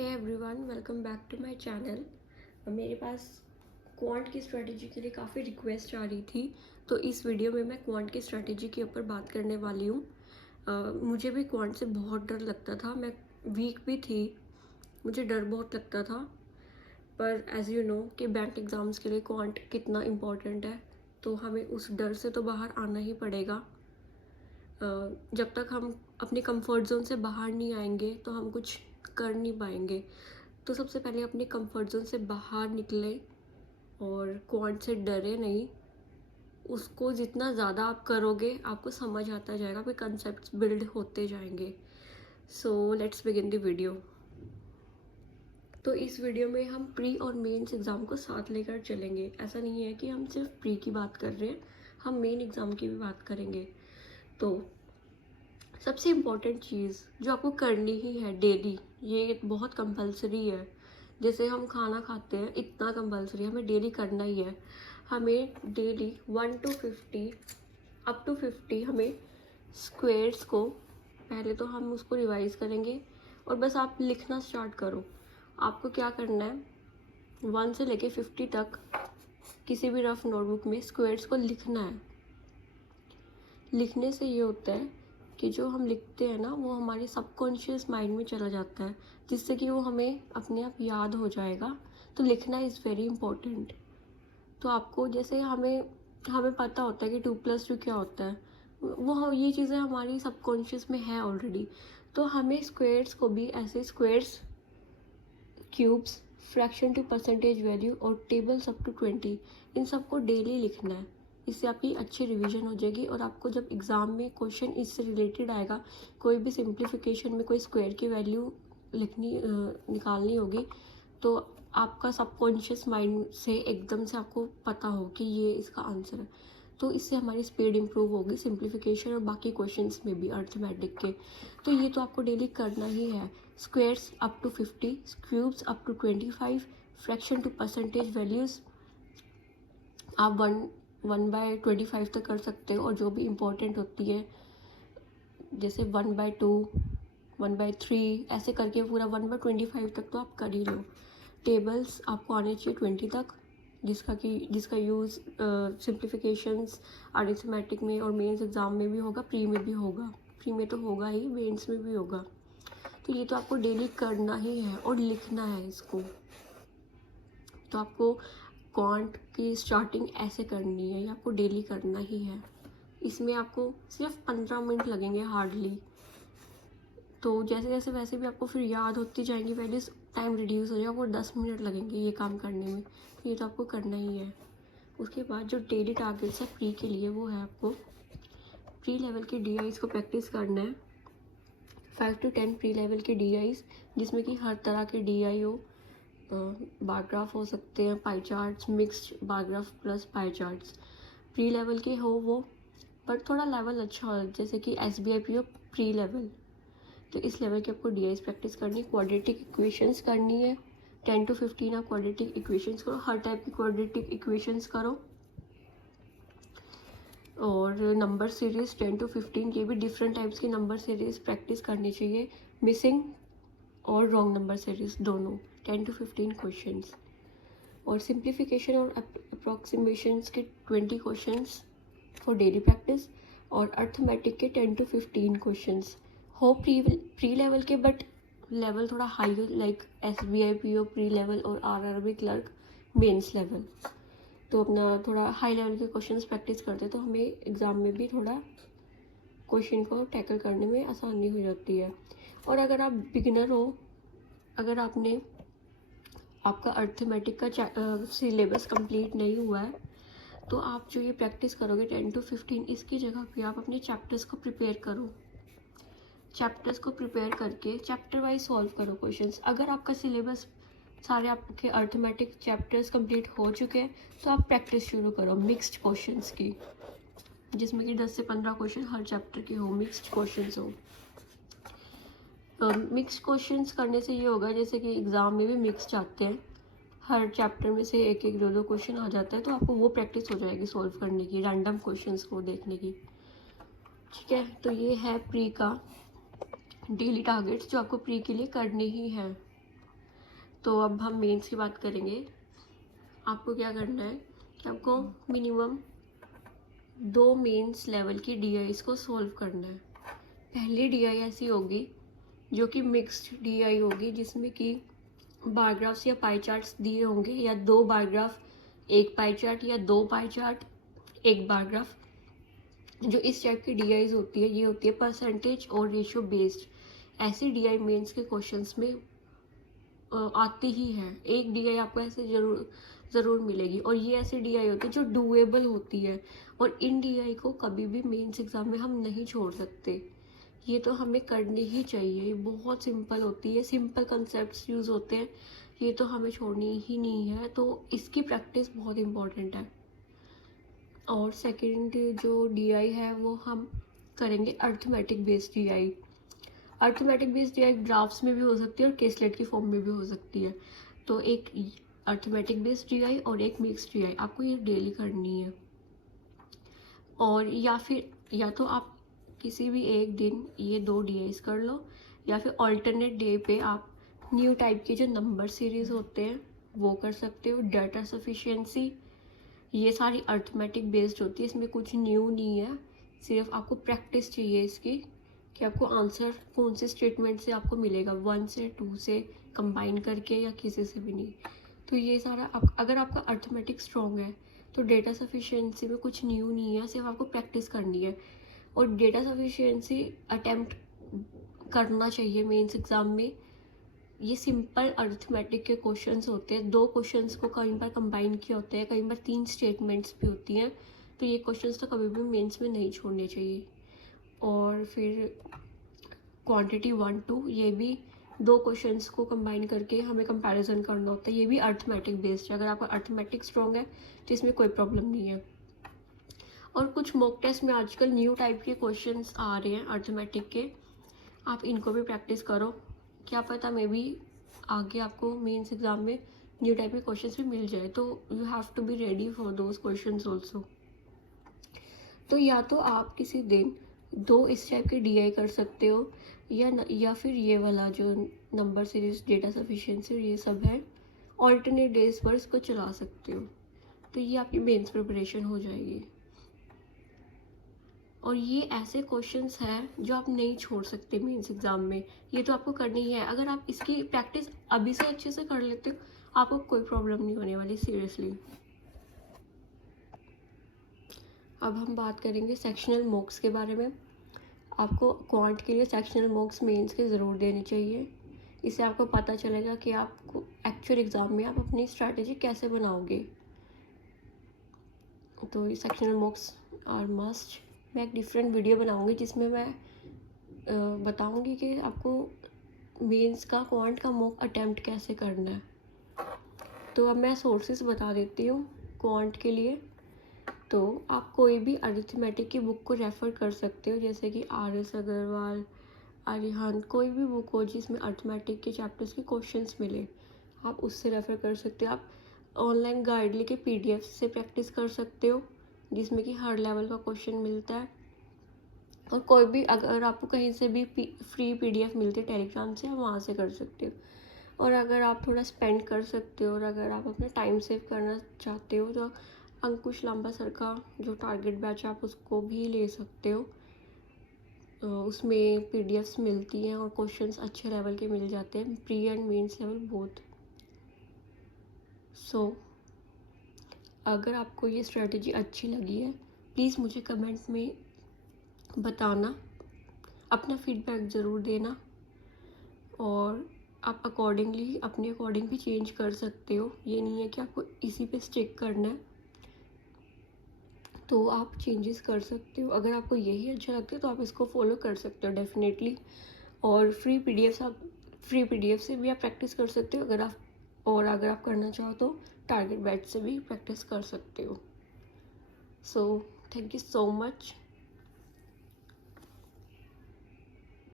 Hey everyone, welcome back to my channel. मेरे पास quant की स्ट्रेटजी के लिए काफ़ी रिक्वेस्ट आ रही थी, तो इस वीडियो में मैं क्वांट की स्ट्रेटजी के ऊपर बात करने वाली हूँ। मुझे भी क्वांट से बहुत डर लगता था, मैं वीक भी थी, मुझे डर बहुत लगता था। पर एज़ यू नो कि बैंक एग्ज़ाम्स के लिए क्वांट कितना इम्पोर्टेंट है, तो हमें उस डर से तो बाहर आना ही पड़ेगा। जब तक हम अपने कंफर्ट जोन से बाहर नहीं आएंगे तो हम कुछ कर नहीं पाएंगे। तो सबसे पहले अपने कंफर्ट जोन से बाहर निकले और क्वांट से डरे नहीं। उसको जितना ज़्यादा आप करोगे आपको समझ आता जाएगा, फिर कंसेप्ट्स बिल्ड होते जाएंगे। So let's begin the video. तो इस वीडियो में हम प्री और मेंस एग्ज़ाम को साथ लेकर चलेंगे। ऐसा नहीं है कि हम सिर्फ प्री की बात कर रहे हैं, हम मेन एग्ज़ाम की भी बात करेंगे। तो सबसे इम्पॉर्टेंट चीज़ जो आपको करनी ही है डेली, ये बहुत कंपलसरी है। जैसे हम खाना खाते हैं, इतना कंपलसरी हमें डेली करना ही है। हमें डेली 1 to 50 अप टू 50 हमें स्क्वेयर्स को, पहले तो हम उसको रिवाइज करेंगे और बस आप लिखना स्टार्ट करो। आपको क्या करना है, 1 से लेके 50 तक किसी भी रफ नोटबुक में स्क्वेयर्स को लिखना है। लिखने से ये होता है कि जो हम लिखते हैं ना, वो हमारे सबकॉन्शियस माइंड में चला जाता है, जिससे कि वो हमें अपने आप याद हो जाएगा। तो लिखना इज़ वेरी इम्पोर्टेंट। तो आपको जैसे हमें हमें पता होता है कि 2+2 क्या होता है, ये चीज़ें हमारी सबकॉन्शियस में है ऑलरेडी। तो हमें स्क्वेयर्स को भी ऐसे squares, cubes, fraction to percentage value और टेबल्स अप टू 20, इन सबको डेली लिखना है। इससे आपकी अच्छी रिवीजन हो जाएगी और आपको जब एग्ज़ाम में क्वेश्चन इससे रिलेटेड आएगा, कोई भी सिंप्लीफिकेशन में कोई स्क्वायर की वैल्यू निकालनी होगी, तो आपका सबकॉन्शियस माइंड से एकदम से आपको पता हो कि ये इसका आंसर है। तो इससे हमारी स्पीड इम्प्रूव होगी सिंप्लीफिकेशन और बाकी क्वेश्चंस में भी अर्थमेटिक के। तो ये तो आपको डेली करना ही है। Squares up to 50, cubes up to 25, fraction to percentage values आप 1/25 तक कर सकते हो, और जो भी इम्पोर्टेंट होती है जैसे 1/2, 1/3, ऐसे करके पूरा 1/25 तक तो आप कर ही लो। टेबल्स आपको आने चाहिए 20 तक, जिसका यूज़ सिंप्लीफिकेशंस अरिथमेटिक में और मेंस एग्ज़ाम में भी होगा, प्री में भी होगा। प्री में तो होगा ही, मेंस में भी होगा। तो ये तो आपको डेली करना ही है और लिखना है इसको। तो आपको क्वांट की स्टार्टिंग ऐसे करनी है, ये आपको डेली करना ही है। इसमें आपको सिर्फ 15 मिनट लगेंगे हार्डली। तो जैसे जैसे वैसे भी आपको फिर याद होती जाएंगी वैल्यूज, टाइम रिड्यूस हो जाएगा, आपको 10 मिनट लगेंगे ये काम करने में। तो ये तो आपको करना ही है। उसके बाद जो डेली टारगेट्स है प्री के लिए, वो है आपको प्री लेवल के DIs को प्रैक्टिस करना है। 5 to 10 प्री लेवल के DIs, जिसमें कि हर तरह के DI हो। बार ग्राफ हो सकते हैं, pie charts, mixed bar graph plus pie charts. Pre level के हो वो, पर थोड़ा लेवल अच्छा हो, जैसे कि SBI PO प्री लेवल। तो इस लेवल की आपको DIs प्रैक्टिस करनी, क्वाड्रेटिक इक्वेशंस करनी है। 10 to 15 आप क्वाड्रेटिक इक्वेशंस करो, हर टाइप की क्वाड्रेटिक इक्वेशंस करो। और नंबर सीरीज़ 10 to 15, ये भी डिफरेंट टाइप्स की नंबर सीरीज़ प्रैक्टिस करनी चाहिए, मिसिंग और रॉन्ग नंबर सीरीज़ दोनों। 10 to 15 क्वेश्चंस, और सिंप्लीफिकेशन और अप्रॉक्सीमेशंस के 20 क्वेश्चंस फॉर डेली प्रैक्टिस, और अर्थमेटिक के 10 to 15 क्वेश्चंस हो प्री लेवल के, बट लेवल थोड़ा हाई हो, like SBI PO pre level और RRB क्लर्क मेंस लेवल। तो अपना थोड़ा हाई लेवल के क्वेश्चंस प्रैक्टिस करते तो हमें एग्ज़ाम में भी थोड़ा क्वेश्चन को टैकल करने में आसानी हो जाती है। और अगर आप बिगिनर हो, अगर आपका अर्थमेटिक का सिलेबस कंप्लीट नहीं हुआ है, तो आप जो ये प्रैक्टिस करोगे 10 to 15, इसकी जगह पे आप अपने चैप्टर्स को प्रिपेयर करो। चैप्टर्स को प्रिपेयर करके चैप्टर वाइज सॉल्व करो क्वेश्चंस। अगर आपका सिलेबस सारे आपके अर्थमेटिक चैप्टर्स कंप्लीट हो चुके हैं, तो आप प्रैक्टिस शुरू करो मिक्स्ड क्वेश्चंस की, जिसमें कि 10 से 15 क्वेश्चन हर चैप्टर के हो, मिक्स्ड क्वेश्चंस हो। मिक्स्ड क्वेश्चंस करने से ये होगा, जैसे कि एग्ज़ाम में भी मिक्स्ड आते हैं, हर चैप्टर में से एक एक दो दो क्वेश्चन आ जाता है, तो आपको वो प्रैक्टिस हो जाएगी सॉल्व करने की, रैंडम क्वेश्चंस को देखने की। ठीक है, तो ये है प्री का डेली टारगेट्स जो आपको प्री के लिए करने ही हैं। तो अब हम मेंस की बात करेंगे। आपको क्या करना है कि आपको मिनिमम 2 मेंस लेवल की डीआईस को सॉल्व करना है। पहली डीआई ऐसी होगी जो कि मिक्स्ड डीआई होगी, जिसमें कि बार ग्राफ्स या पाई चार्ट्स दिए होंगे, या 2 बार ग्राफ 1 पाई चार्ट, या 2 पाई चार्ट 1 बार ग्राफ। जो इस टाइप की डीआईज होती है ये होती है परसेंटेज और रेशियो बेस्ड। ऐसी डीआई मेंस के क्वेश्चंस में आती ही है। एक डीआई आपको ऐसे ज़रूर मिलेगी, और ये ऐसी डीआई होती है जो डूएबल होती है, और इन डीआई को कभी भी मेंस एग्ज़ाम में हम नहीं छोड़ सकते। ये तो हमें करनी ही चाहिए, ये बहुत सिंपल होती है, सिंपल कंसेप्ट्स यूज़ होते हैं, ये तो हमें छोड़नी ही नहीं है। तो इसकी प्रैक्टिस बहुत इम्पॉर्टेंट है। और सेकंड जो डीआई है वो हम करेंगे arithmetic based DI. Arithmetic based DI graphs में भी हो सकती है और केसलेट की फॉर्म में भी हो सकती है। तो एक अर्थमेटिक बेस्ड डीआई और एक मिक्स्ड डीआई आपको ये डेली करनी है। और या तो आप किसी भी एक दिन ये 2 डीआईस कर लो, या फिर ऑल्टरनेट डे पे आप न्यू टाइप के जो नंबर सीरीज़ होते हैं वो कर सकते हो। डाटा सफिशिएंसी ये सारी अर्थमेटिक बेस्ड होती है, इसमें कुछ न्यू नहीं है, सिर्फ आपको प्रैक्टिस चाहिए इसकी कि आपको आंसर कौन से स्टेटमेंट से आपको मिलेगा, 1 से 2 से कंबाइन करके, या किसी से भी नहीं। तो ये सारा अगर आपका अर्थमेटिक स्ट्रॉन्ग है तो डेटा सफिशिएंसी में कुछ न्यू नहीं है, सिर्फ आपको प्रैक्टिस करनी है। और डेटा सफिशिएंसी अटेम्प्ट करना चाहिए मेंस एग्ज़ाम में। ये सिंपल अर्थमेटिक के क्वेश्चंस होते हैं, 2 क्वेश्चंस को कई बार कंबाइन किए होते हैं, कई बार 3 स्टेटमेंट्स भी होती हैं। तो ये क्वेश्चंस तो कभी भी मेंस में नहीं छोड़ने चाहिए। और फिर क्वांटिटी 1 2 ये भी 2 क्वेश्चंस को कंबाइन करके हमें कंपैरिजन करना होता है, ये भी अर्थमेटिक बेस्ड है। अगर आपका अर्थमेटिक स्ट्रॉन्ग है तो इसमें कोई प्रॉब्लम नहीं है। और कुछ मॉक टेस्ट में आजकल न्यू टाइप के क्वेश्चंस आ रहे हैं अर्थमेटिक के, आप इनको भी प्रैक्टिस करो, क्या पता मे बी आगे आपको मेंस एग्ज़ाम में न्यू टाइप के क्वेश्चंस भी मिल जाए, तो you have to be ready for those questions also. तो या तो आप किसी दिन 2 इस टाइप के डीआई कर सकते हो, या फिर ये वाला जो नंबर सीरीज डेटा सफिशिएंसी ये सब है, ऑल्टरनेट डेज पर इसको चला सकते हो। तो ये आपकी मेंस प्रिपरेशन हो जाएगी। और ये ऐसे क्वेश्चंस हैं जो आप नहीं छोड़ सकते मेंस एग्ज़ाम में, ये तो आपको करनी ही है। अगर आप इसकी प्रैक्टिस अभी से अच्छे से कर लेते हो आपको कोई प्रॉब्लम नहीं होने वाली, सीरियसली। अब हम बात करेंगे सेक्शनल मॉक्स के बारे में। आपको क्वांट के लिए सेक्शनल मॉक्स मेंस के ज़रूर देने चाहिए, इससे आपको पता चलेगा कि आपको एक्चुअल एग्ज़ाम में आप अपनी स्ट्रैटेजी कैसे बनाओगे। तो ये सेक्शनल मॉक्स आर मस्ट। मैं एक डिफरेंट वीडियो बनाऊंगी जिसमें मैं बताऊंगी कि आपको मेंस का क्वांट का मॉक अटेम्प्ट कैसे करना है। तो अब मैं सोर्सेज बता देती हूँ क्वांट के लिए। तो आप कोई भी अरिथमेटिक की बुक को रेफ़र कर सकते हो, जैसे कि RS अग्रवाल, अरिहंत, कोई भी बुक हो जिसमें अरिथमेटिक के चैप्टर्स के क्वेश्चंस मिले, आप उससे रेफ़र कर सकते हो। आप ऑनलाइन गाइड लेके PDF से प्रैक्टिस कर सकते हो, जिसमें कि हर लेवल का क्वेश्चन मिलता है। और कोई भी अगर आपको कहीं से भी फ्री PDF मिलती है टेलीग्राम से, आप वहाँ से कर सकते हो। और अगर आप थोड़ा स्पेंड कर सकते हो और अगर आप अपना टाइम सेव करना चाहते हो तो अंकुश लांबा सर का जो टारगेट बैच है आप उसको भी ले सकते हो। उसमें PDFs मिलती हैं और क्वेश्चंस अच्छे लेवल के मिल जाते हैं, pre and mains level both. So अगर आपको ये स्ट्रेटजी अच्छी लगी है प्लीज़ मुझे कमेंट में बताना, अपना फीडबैक ज़रूर देना, और आप अपने अकॉर्डिंग भी चेंज कर सकते हो। ये नहीं है कि आपको इसी पे स्टिक करना है, तो आप चेंजेस कर सकते हो। अगर आपको यही अच्छा लगता है तो आप इसको फॉलो कर सकते हो डेफिनेटली। और फ्री PDF से भी आप प्रैक्टिस कर सकते हो, अगर आप करना चाहो तो टारगेट बैच से भी प्रैक्टिस कर सकते हो। So thank you so much.